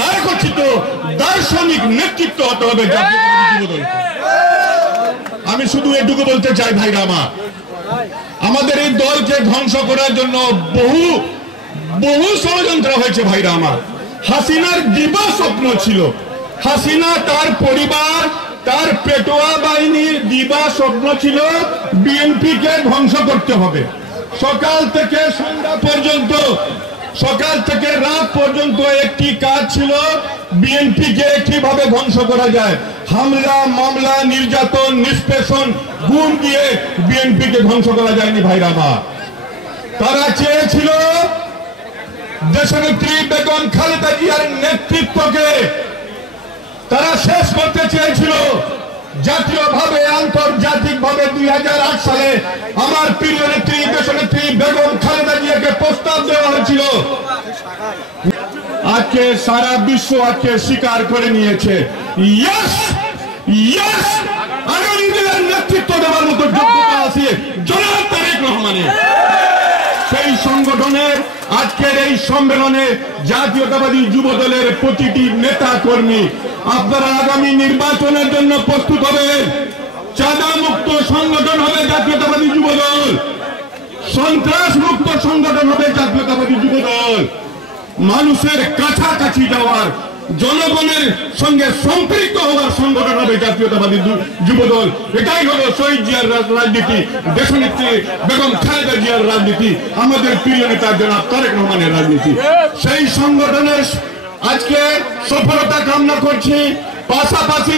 নারকোচিত দার্শনিক নেতৃত্ব হতে হবে জাতীয়তাবাদী যুবদল। আমি শুধু এটুকু বলতে চাই ভাইরা আমার, আমাদের এই দলকে ধ্বংস করার জন্য বহু বহু ষড়যন্ত্র হয়েছে ভাইরা আমার। হাসিনার দিবা স্বপ্ন ছিল, হাসিনা তার পরিবার তার পেটোয়া বাহিনীর দিবা স্বপ্ন ছিল বিএনপি কে ধ্বংস করতে হবে। সকাল থেকে সন্ধ্যা পর্যন্ত, সকাল থেকে রাত পর্যন্ত একটি কাজ ছিল বিএনপি কে কিভাবে ধ্বংস করা যায়। হামলা মামলা নির্যাতন নিষ্পেষণ গুম দিয়ে বিএনপি কে ধ্বংস করা যায়নি ভাইরা আমার। তারা চেয়েছিল দেশনেত্রী বেগম খালেদা জিয়ার নেতৃত্বকে তারা শেষ করতে চেয়েছিল। জাতীয়ভাবে আন্তর্জাতিকভাবে 2008 সালে আমার প্রিয় নেত্রী দেশনেত্রী বেগম খালেদা জিয়াকে প্রস্তাব দেওয়া হয়েছিল। আজকে সারা বিশ্ব আজকে স্বীকার করে নিয়েছে, ইয়েস ইয়েস আগামী দিনের নেতৃত্ব দেওয়ার মতো যোগ্যতা আছে জনাব তারেক রহমানের। সেই সংগঠনের আজকের এই সম্মেলনে জাতীয়তাবাদী যুবদলের প্রতিটি নেতা কর্মী আপনারা আগামী নির্বাচনের জন্য প্রস্তুত হবেন। চাঁদা মুক্ত সংগঠন হবে জাতীয়তাবাদী যুবদল, সন্ত্রাস মুক্ত সংগঠন হবে জাতীয়তাবাদী যুবদল, মানুষের কাছাকাছি যাওয়ার জনগণের সঙ্গে সম্পৃক্ত হওয়ার সংগঠন হবে জাতীয়তাবাদী যুবদল। এটাই হলো শহীদ জিয়ার রাজনীতি, দেশনেত্রী বেগম খালেদা জিয়ার রাজনীতি, আমাদের প্রিয় নেতা জনাব তারেক রহমানের রাজনীতি। সেই সংগঠনের আজকে সফলতা কামনা করছি। পাশাপাশি